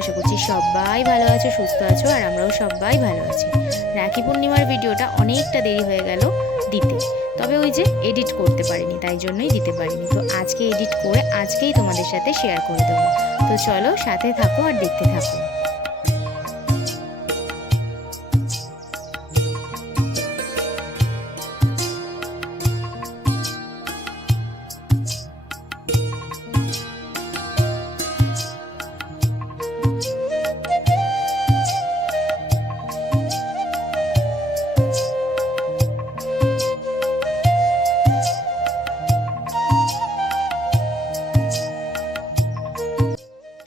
আশা করছি সবাই ভালো আছো, সুস্থ আছো, আর আমরাও সবাই ভালো আছি। রাখি পূর্ণিমার ভিডিওটা অনেকটা দেরি হয়ে গেল দিতে, তবে ওই যে এডিট করতে পারিনি, তাই জন্যই দিতে পারিনি। তো আজকে এডিট করে আজকেই তোমাদের সাথে শেয়ার করে দেবো। তো চলো সাথে থাকো আর দেখতে থাকো।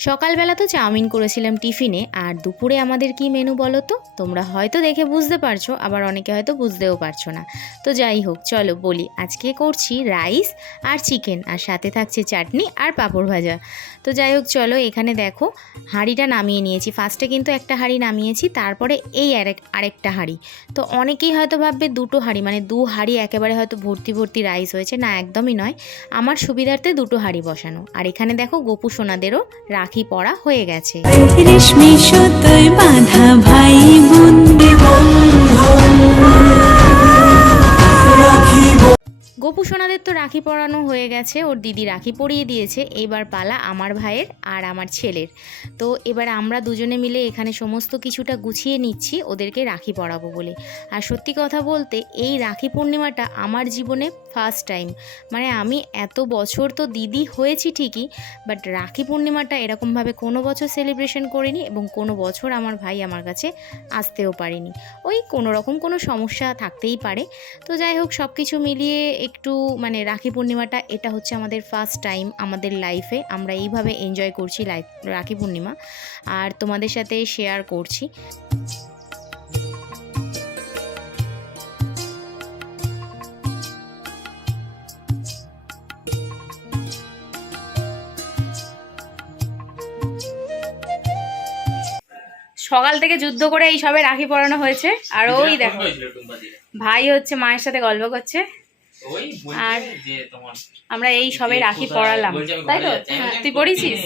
সকালবেলা তো চাউমিন করেছিলাম টিফিনে, আর দুপুরে আমাদের কি মেনু বলো তো? তোমরা হয়তো দেখে বুঝতে পারছো, আবার অনেকে হয়তো বুঝতেও পারছো না। তো যাই হোক, চলো বলি। আজকে করছি রাইস আর চিকেন, আর সাথে থাকছে চাটনি আর পাঁপড় ভাজা। তো যাই হোক চলো, এখানে দেখো হাঁড়িটা নামিয়ে নিয়েছি। ফার্স্টে কিন্তু একটা হাঁড়ি নামিয়েছি, তারপরে এই আরেকটা হাঁড়ি। তো অনেকেই হয়তো ভাববে দুটো হাঁড়ি, মানে দু হাঁড়ি একেবারে হয়তো ভর্তি ভর্তি রাইস হয়েছে। না, একদমই নয়। আমার সুবিধার্থে দুটো হাঁড়ি বসানো। আর এখানে দেখো গোপু সোনাদেরও রাখি পড়া হয়ে গেছে। রেশমি সুতোয় বাঁধা ভাই বোন গোপু সোনাদের তো রাখি পরানো হয়ে গেছে, ওর দিদি রাখি পরিয়ে দিয়েছে। এবার পালা আমার ভাইয়ের আর আমার ছেলের। তো এবার আমরা দুজনে মিলে এখানে সমস্ত কিছুটা গুছিয়ে নিচ্ছি ওদেরকে রাখি পরাবো বলে। আর সত্যি কথা বলতে এই রাখি পূর্ণিমাটা আমার জীবনে ফার্স্ট টাইম। মানে আমি এত বছর তো দিদি হয়েছি ঠিকই, বাট রাখি পূর্ণিমাটা এরকমভাবে কোনো বছর সেলিব্রেশন করিনি, এবং কোনো বছর আমার ভাই আমার কাছে আসতেও পারেনি। ওই কোনো রকম কোনো সমস্যা থাকতেই পারে। তো যাই হোক, সব কিছু মিলিয়ে একটু মানে রাখি পূর্ণিমাটা এটা হচ্ছে আমাদের ফার্স্ট টাইম আমাদের লাইফে। আমরা এইভাবে এনজয় করছি রাখি পূর্ণিমা, আর তোমাদের সাথে শেয়ার করছি। সকাল থেকে যুদ্ধ করে এই সবে রাখি পরানো হয়েছে। আর ওই দেখো ভাই হচ্ছে মায়ের সাথে গল্প করছে, আর আমরা এই সবে রাখি পরালাম, তাই তো? তুই পড়িছিস?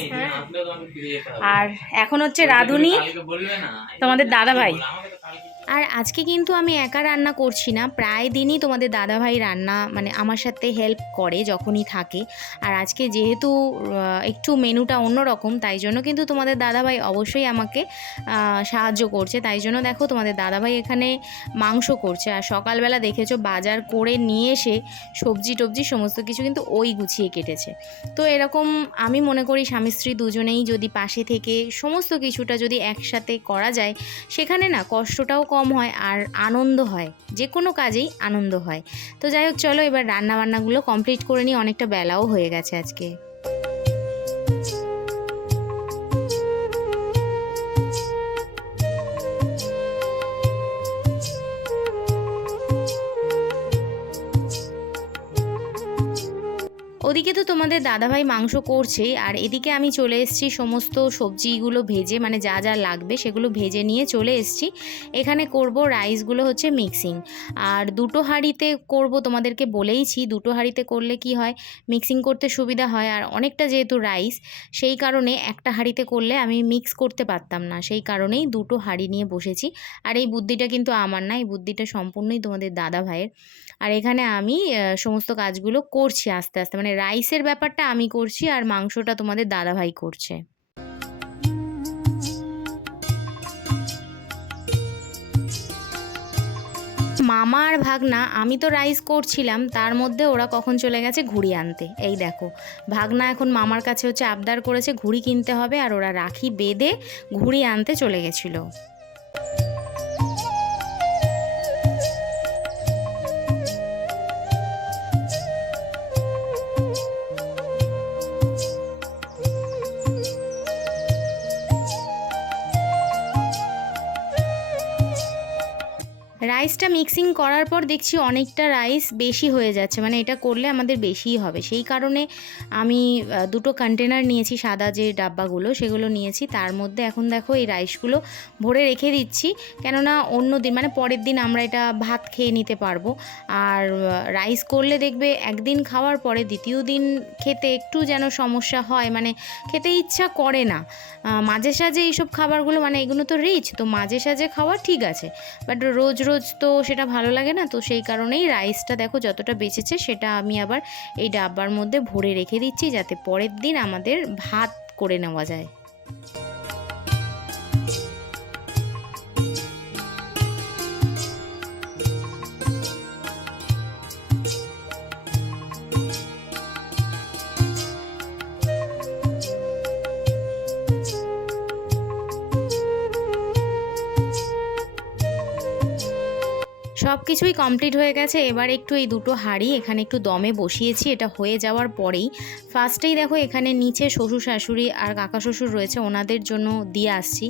আর এখন হচ্ছে রাধুনি, তোমাদের দাদা ভাই। আর আজকে কিন্তু আমি একা রান্না করছি না, প্রায় দিনই তোমাদের দাদাভাই রান্না মানে আমার সাথে হেল্প করে যখনই থাকে। আর আজকে যেহেতু একটু মেনুটা অন্যরকম, তাই জন্য কিন্তু তোমাদের দাদাভাই অবশ্যই আমাকে সাহায্য করছে। তাই জন্য দেখো তোমাদের দাদাভাই এখানে মাংস করছে। আর সকালবেলা দেখেছো বাজার করে নিয়ে এসে সবজি টবজি সমস্ত কিছু কিন্তু ওই গুছিয়ে কেটেছে। তো এরকম আমি মনে করি স্বামী স্ত্রী দুজনেই যদি পাশে থেকে সমস্ত কিছুটা যদি একসাথে করা যায়, সেখানে না কষ্টটাও কম হয় আর আনন্দ হয়, যে কোনো কাজেই আনন্দ হয়। তো যাই হোক চলো এবার রান্নাবান্নাগুলো কমপ্লিট করে নিই, অনেকটা বেলাও হয়ে গেছে আজকে। ওদিকে তো তোমাদের দাদাভাই মাংস করছেই, আর এদিকে আমি চলে এসেছি সমস্ত সবজিগুলো ভেজে, মানে যা যা লাগবে সেগুলো ভেজে নিয়ে চলে এসেছি। এখানে করব রাইসগুলো হচ্ছে মিক্সিং, আর দুটো হাঁড়িতে করব। তোমাদেরকে বলেইছি দুটো হাঁড়িতে করলে কি হয়, মিক্সিং করতে সুবিধা হয়। আর অনেকটা যেহেতু রাইস, সেই কারণে একটা হাঁড়িতে করলে আমি মিক্স করতে পারতাম না, সেই কারণেই দুটো হাঁড়ি নিয়ে বসেছি। আর এই বুদ্ধিটা কিন্তু আমার না, এই বুদ্ধিটা সম্পূর্ণই তোমাদের দাদাভাইয়ের। আর এখানে আমি সমস্ত কাজগুলো করছি আস্তে আস্তে, মানে রাইসের ব্যাপারটা আমি করছি আর মাংসটা তোমাদের দাদাভাই করছে। মামা আর ভাগনা, আমি তো রাইস করছিলাম, তার মধ্যে ওরা কখন চলে গেছে ঘুড়ি আনতে। এই দেখো, ভাগনা এখন মামার কাছে হচ্ছে আবদার করেছে ঘুড়ি কিনতে হবে, আর ওরা রাখি বেঁধে ঘুড়ি আনতে চলে গেছিলো। রাইসটা মিক্সিং করার পর দেখছি অনেকটা রাইস বেশি হয়ে যাচ্ছে, মানে এটা করলে আমাদের বেশিই হবে। সেই কারণে আমি দুটো কন্টেনার নিয়েছি, সাদা যে ডাব্বাগুলো সেগুলো নিয়েছি। তার মধ্যে এখন দেখো এই রাইসগুলো ভরে রেখে দিচ্ছি, কেননা অন্য দিন মানে পরের দিন আমরা এটা ভাত খেয়ে নিতে পারবো। আর রাইস করলে দেখবে একদিন খাওয়ার পরে দ্বিতীয় দিন খেতে একটু যেন সমস্যা হয়, মানে খেতে ইচ্ছা করে না। মাঝে সাঝে এইসব খাবারগুলো মানে এগুলো তো রিচ, তো মাঝে সাঝে খাওয়া ঠিক আছে, বাট রোজ রোজ তো সেটা ভালো লাগে না। তো সেই কারণেই রাইসটা দেখো যতটা বেঁচেছে সেটা আমি আবার এই ডাব্বার মধ্যে ভরে রেখে দিচ্ছি, যাতে পরের দিন আমাদের ভাত করে নেওয়া যায়। সব কিছুই কমপ্লিট হয়ে গেছে। এবার একটু এই দুটো হাঁড়ি এখানে একটু দমে বসিয়েছি। এটা হয়ে যাওয়ার পরেই ফার্স্টেই দেখো এখানে নিচে শ্বশুর শাশুড়ি আর কাকা শ্বশুর রয়েছে, ওনাদের জন্য দিয়ে আসছি।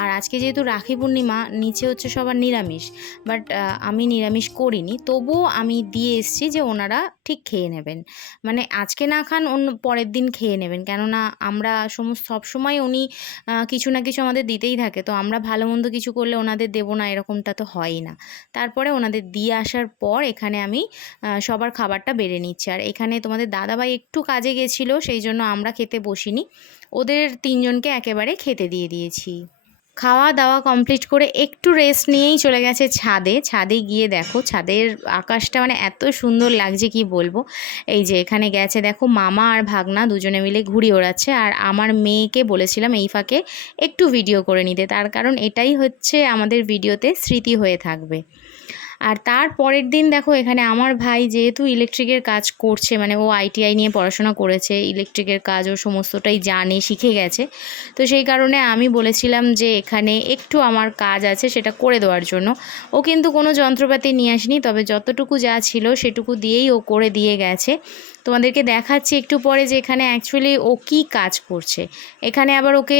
আর আজকে যেহেতু রাখি পূর্ণিমা, নিচে হচ্ছে সবার নিরামিষ, বাট আমি নিরামিষ করিনি, তবুও আমি দিয়ে এসছি যে ওনারা ঠিক খেয়ে নেবেন, মানে আজকে না খান অন্য পরের দিন খেয়ে নেবেন। কেননা আমরা সবসময় উনি কিছু না কিছু আমাদের দিতেই থাকে, তো আমরা ভালো মন্দ কিছু করলে ওনাদের দেবো না এরকমটা তো হয়ই না। তারপরে ওনাদের দিয়ে আসার পর এখানে আমি সবার খাবারটা বেড়ে নিচ্ছি। আর এখানে তোমাদের দাদাভাই একটু কাজে গেছিলো, সেই জন্য আমরা খেতে বসিনি, ওদের তিনজনকে একেবারে খেতে দিয়ে দিয়েছি। খাওয়া দাওয়া কমপ্লিট করে একটু রেস্ট নিয়েই চলে গেছে ছাদে গিয়ে দেখো ছাদের আকাশটা মানে এত সুন্দর লাগছে কি বলবো। এই যে এখানে গেছে দেখো মামা আর ভাগনা দুজনে মিলে ঘুড়ি ওড়াচ্ছে, আর আমার মেয়েকে বলেছিলাম এই ফাঁকে একটু ভিডিও করে নিতে, তার কারণ এটাই হচ্ছে আমাদের ভিডিওতে স্মৃতি হয়ে থাকবে। আর তার পরের দিন দেখো এখানে আমার ভাই যেহেতু ইলেকট্রিকের কাজ করছে, মানে ও ITI নিয়ে পড়াশোনা করেছে, ইলেকট্রিকের কাজ ও সমস্তটাই জানে, শিখে গেছে, তো সেই কারণে আমি বলেছিলাম যে এখানে একটু আমার কাজ আছে সেটা করে দেওয়ার জন্য। ও কিন্তু কোনো যন্ত্রপাতি নিয়ে আসেনি, তবে যতটুকু যা ছিল সেটুকু দিয়েই ও করে দিয়ে গেছে। তোমাদেরকে দেখাচ্ছি একটু পরে যে এখানে অ্যাকচুয়ালি ও কী কাজ করছে। এখানে আবার ওকে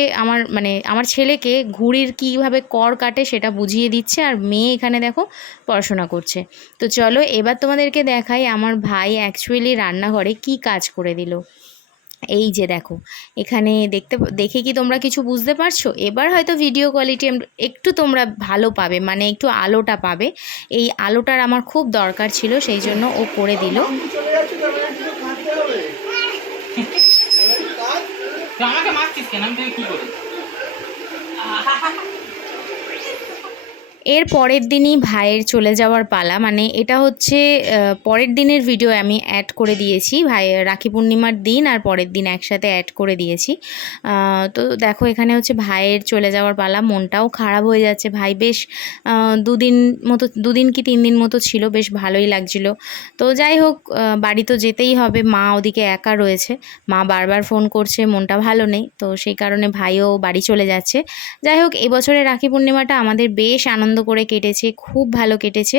আমার ছেলেকে ঘুড়ির কীভাবে কর কাটে সেটা বুঝিয়ে দিচ্ছে, আর মেয়ে এখানে দেখো পড়াশোনা করছে। তো চলো এবার তোমাদেরকে দেখাই আমার ভাই অ্যাকচুয়ালি রান্নাঘরে কি কাজ করে দিল। এই যে দেখো এখানে দেখে কি তোমরা কিছু বুঝতে পারছো? এবার হয়তো ভিডিও কোয়ালিটি একটু তোমরা ভালো পাবে, মানে একটু আলোটা পাবে। এই আলোটার আমার খুব দরকার ছিল, সেই জন্য ও করে দিল। আমাকে মারছিস কেন? আমি কি করি? এর পরের দিনই ভাইয়ের চলে যাওয়ার পালা, মানে এটা হচ্ছে পরের দিনের ভিডিও আমি অ্যাড করে দিয়েছি, রাখি পূর্ণিমার দিন আর পরের দিন একসাথে অ্যাড করে দিয়েছি। তো দেখো এখানে হচ্ছে ভাইয়ের চলে যাওয়ার পালা, মনটাও খারাপ হয়ে যাচ্ছে। ভাই বেশ দুদিন কি 3 দিন মতো ছিল, বেশ ভালোই লাগছিল। তো যাই হোক বাড়ি তো যেতেই হবে, মা ওদিকে একা রয়েছে, মা বারবার ফোন করছে, মনটা ভালো নেই, তো সেই কারণে ভাইও বাড়ি চলে যাচ্ছে। যাই হোক এবছরের রাখি পূর্ণিমাটা আমাদের বেশ আনন্দ করে কেটেছে, খুব ভালো কেটেছে।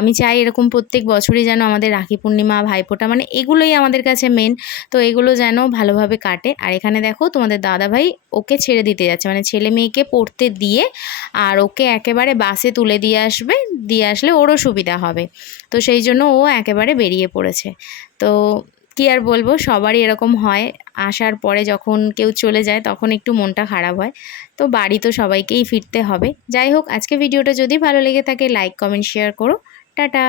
আমি চাই এরকম প্রত্যেক বছরই যেন আমাদের রাখি পূর্ণিমা, ভাইফোঁটা, মানে এগুলোই আমাদের কাছে মেন, তো এগুলো যেন ভালোভাবে কাটে। আর এখানে দেখো তোমাদের দাদাভাই ওকে ছেড়ে দিতে যাচ্ছে, মানে ছেলে মেয়েকে পড়তে দিয়ে আর ওকে একেবারে বাসে তুলে দিয়ে আসলে ওরও সুবিধা হবে, তো সেই জন্য ও একেবারে বেরিয়ে পড়েছে। তো কি আর বলবো, সবারই এরকম হয়, আসার পরে যখন কেউ চলে যায় তখন একটু মনটা খারাপ হয়। তো বাড়ি তো সবাইকেই ফিরতে হবে। যাই হোক আজকে ভিডিওটা যদি ভালো লেগে থাকে লাইক কমেন্ট শেয়ার করো। টাটা।